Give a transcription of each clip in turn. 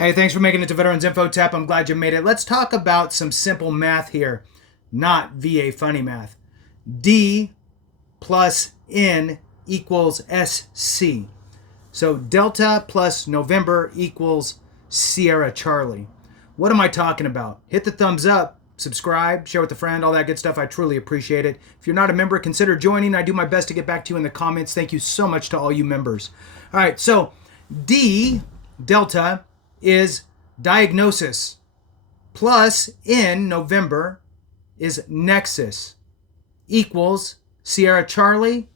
Hey, thanks for making it to Veterans Info Tap. I'm glad you made it. Let's talk about some simple math here, not VA funny math. D plus N equals SC. So Delta plus November equals Sierra Charlie. What am I talking about? Hit the thumbs up, subscribe, share with a friend, all that good stuff. I truly appreciate it. If you're not a member, consider joining. I do my best to get back to you in the comments. Thank you so much to all you members. All right, so D, Delta, is diagnosis, plus N, November, is nexus, equals Sierra Charlie,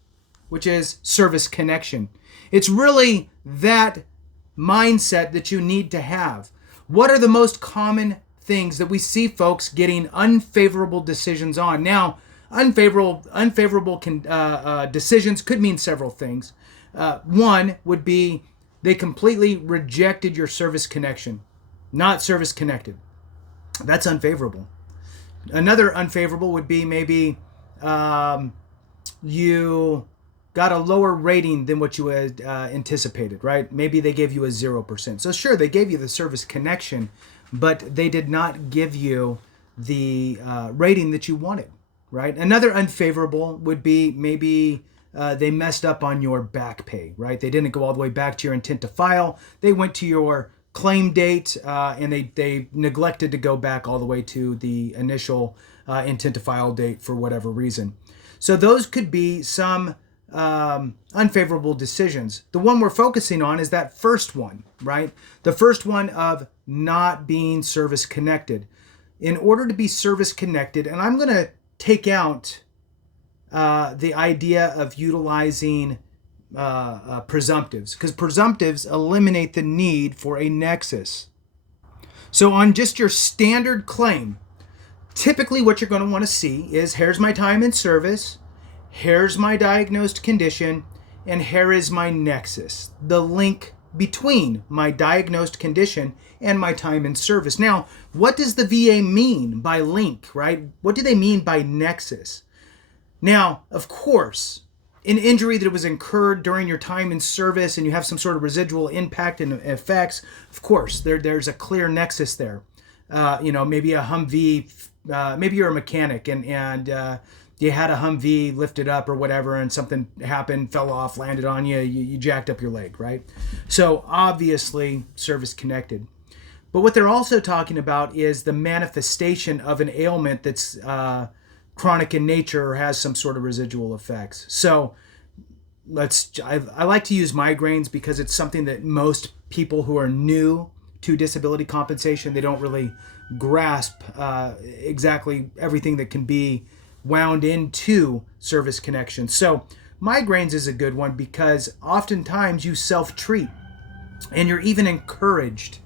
which is service connection. It's really that mindset that you need to have. What are the most common things that we see folks getting unfavorable decisions on? Now, unfavorable decisions could mean several things. One would be they completely rejected your service connection, not service connected. That's unfavorable. Another unfavorable would be maybe you got a lower rating than what you had anticipated, right? Maybe they gave you a 0%. So sure, they gave you the service connection, but they did not give you the rating that you wanted, right? Another unfavorable would be maybe they messed up on your back pay, right? They didn't go all the way back to your intent to file. They went to your claim date and they neglected to go back all the way to the initial intent to file date for whatever reason. So those could be some unfavorable decisions. The one we're focusing on is that first one, right? The first one of not being service connected. In order to be service connected, and I'm going to take out the idea of utilizing presumptives, because presumptives eliminate the need for a nexus. So on just your standard claim, typically what you're going to want to see is here's my time in service, here's my diagnosed condition, and here is my nexus, the link between my diagnosed condition and my time in service. Now, what does the VA mean by link, right? What do they mean by nexus? Now, of course, an injury that was incurred during your time in service and you have some sort of residual impact and effects, of course, there's a clear nexus there. Maybe a Humvee, maybe you're a mechanic and you had a Humvee lifted up or whatever and something happened, fell off, landed on you, you jacked up your leg, right? So obviously service connected. But what they're also talking about is the manifestation of an ailment that's chronic in nature or has some sort of residual effects. So I like to use migraines because it's something that most people who are new to disability compensation, they don't really grasp exactly everything that can be wound into service connection. So migraines is a good one because oftentimes you self-treat and you're even encouraged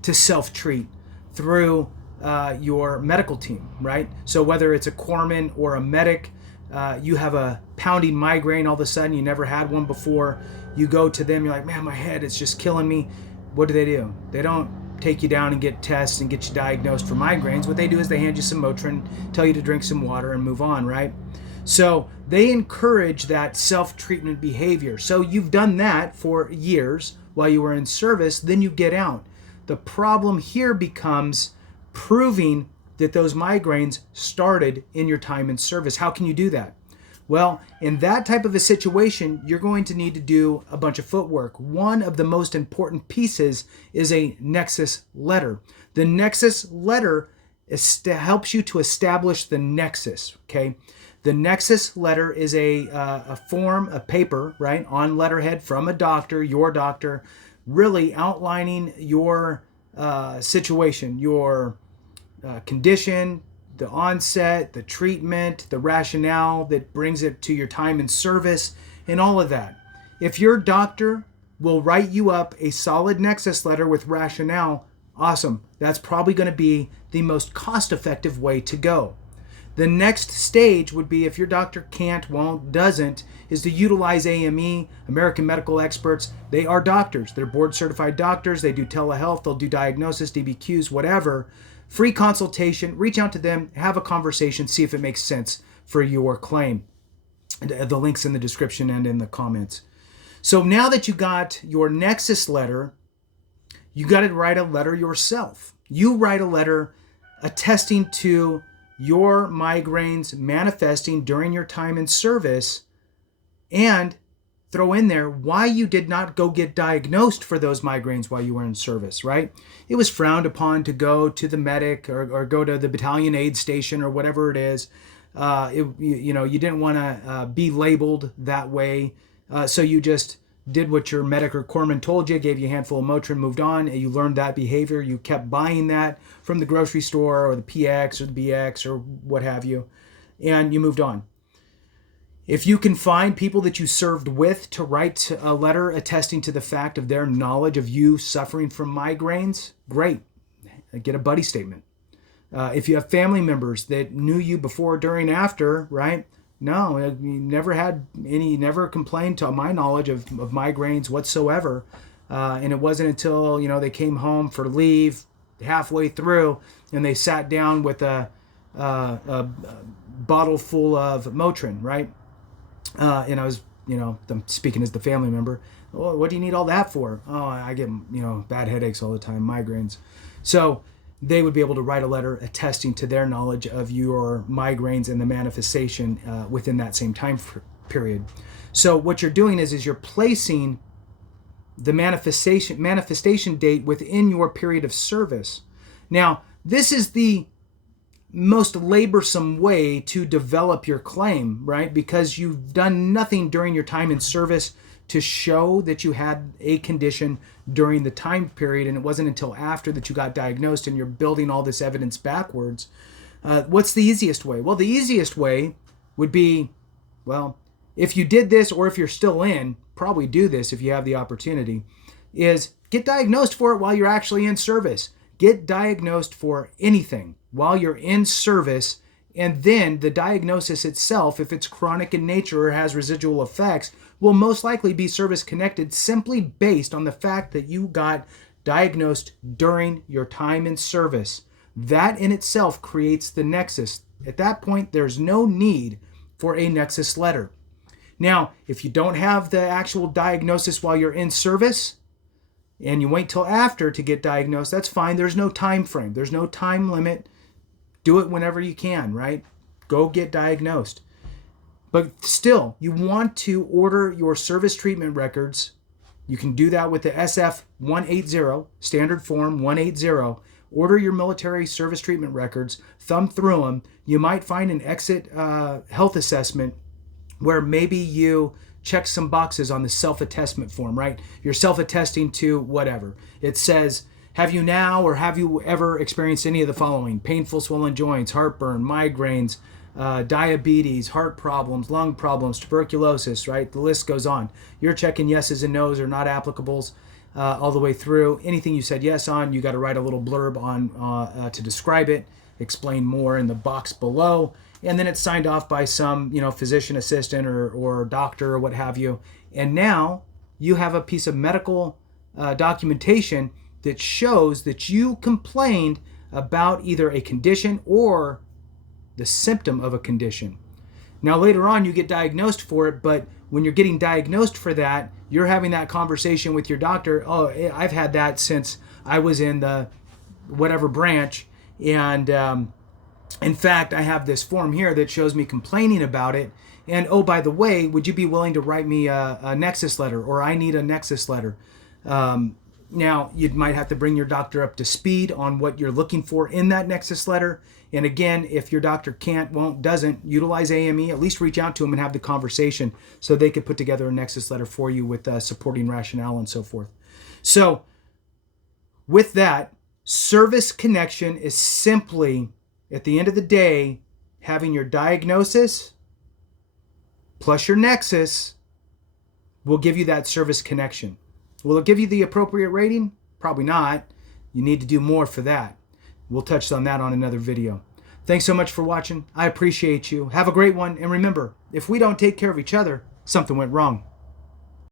to self-treat through your medical team, right? So whether it's a corpsman or a medic, you have a pounding migraine all of a sudden, you never had one before, you go to them, you're like, man, my head is just killing me. What do? They don't take you down and get tests and get you diagnosed for migraines. What they do is they hand you some Motrin, tell you to drink some water and move on, right? So they encourage that self-treatment behavior. So you've done that for years while you were in service, then you get out. The problem here becomes proving that those migraines started in your time in service. How can you do that? Well, in that type of a situation, you're going to need to do a bunch of footwork. One of the most important pieces is a nexus letter. The nexus letter helps you to establish the nexus, okay? The nexus letter is a form, a paper, right, on letterhead from a doctor, your doctor, really outlining your situation, your condition, the onset, the treatment, the rationale that brings it to your time in service, and all of that. If your doctor will write you up a solid nexus letter with rationale, awesome. That's probably going to be the most cost-effective way to go. The next stage would be if your doctor can't, won't, doesn't, is to utilize AME, American Medical Experts. They are doctors. They're board-certified doctors. They do telehealth. They'll do diagnosis, DBQs, whatever. Free consultation. Reach out to them. Have a conversation. See if it makes sense for your claim. The link's in the description and in the comments. So now that you got your nexus letter, You got to write a letter yourself. You write a letter attesting to your migraines manifesting during your time in service, and throw in there why you did not go get diagnosed for those migraines while you were in service, right? It was frowned upon to go to the medic or go to the battalion aid station or whatever it is. You didn't want to be labeled that way. So you just did what your medic or corpsman told you, gave you a handful of Motrin, moved on, and you learned that behavior. You kept buying that from the grocery store or the PX or the BX or what have you, and you moved on. If you can find people that you served with to write a letter attesting to the fact of their knowledge of you suffering from migraines, great. Get a buddy statement. If you have family members that knew you before, during, after, right? No, you never complained to my knowledge of migraines whatsoever. And it wasn't until, they came home for leave halfway through and they sat down with a bottle full of Motrin, right? And I was, I'm speaking as the family member. Oh, what do you need all that for? Oh, I get, bad headaches all the time, migraines. So they would be able to write a letter attesting to their knowledge of your migraines and the manifestation within that same time period. So what you're doing is you're placing the manifestation date within your period of service. Now, this is the most laborsome way to develop your claim, right? Because you've done nothing during your time in service to show that you had a condition during the time period, and it wasn't until after that you got diagnosed, and you're building all this evidence backwards. What's the easiest way? Well, the easiest way would be, if you did this, or if you're still in, probably do this if you have the opportunity, is get diagnosed for it while you're actually in service. Get diagnosed for anything while you're in service, and then the diagnosis itself, if it's chronic in nature or has residual effects, will most likely be service connected simply based on the fact that you got diagnosed during your time in service. That in itself creates the nexus. At that point, there's no need for a nexus letter. Now, if you don't have the actual diagnosis while you're in service, and you wait till after to get diagnosed, that's fine. There's no time frame. There's no time limit. Do it whenever you can, right? Go get diagnosed. But still, you want to order your service treatment records. You can do that with the SF 180, standard form 180. Order your military service treatment records, thumb through them. You might find an exit health assessment where maybe you check some boxes on the self-attestment form, right? You're self-attesting to whatever. It says, have you now or have you ever experienced any of the following? Painful swollen joints, heartburn, migraines, diabetes, heart problems, lung problems, tuberculosis, right? The list goes on. You're checking yeses and nos or not applicables all the way through. Anything you said yes on, you got to write a little blurb on to describe it, explain more in the box below. And then it's signed off by some, physician assistant or doctor or what have you. And now you have a piece of medical documentation that shows that you complained about either a condition or the symptom of a condition. Now later on you get diagnosed for it, but when you're getting diagnosed for that, you're having that conversation with your doctor. Oh, I've had that since I was in the whatever branch, and in fact, I have this form here that shows me complaining about it. And oh, by the way, would you be willing to write me a nexus letter, or I need a nexus letter? Now, you might have to bring your doctor up to speed on what you're looking for in that nexus letter. And again, if your doctor can't, won't, doesn't utilize AME, at least reach out to them and have the conversation so they could put together a nexus letter for you with supporting rationale and so forth. So with that, service connection is simply, at the end of the day, having your diagnosis plus your nexus will give you that service connection. Will it give you the appropriate rating? Probably not. You need to do more for that. We'll touch on that on another video. Thanks so much for watching. I appreciate you. Have a great one. And remember, if we don't take care of each other, something went wrong.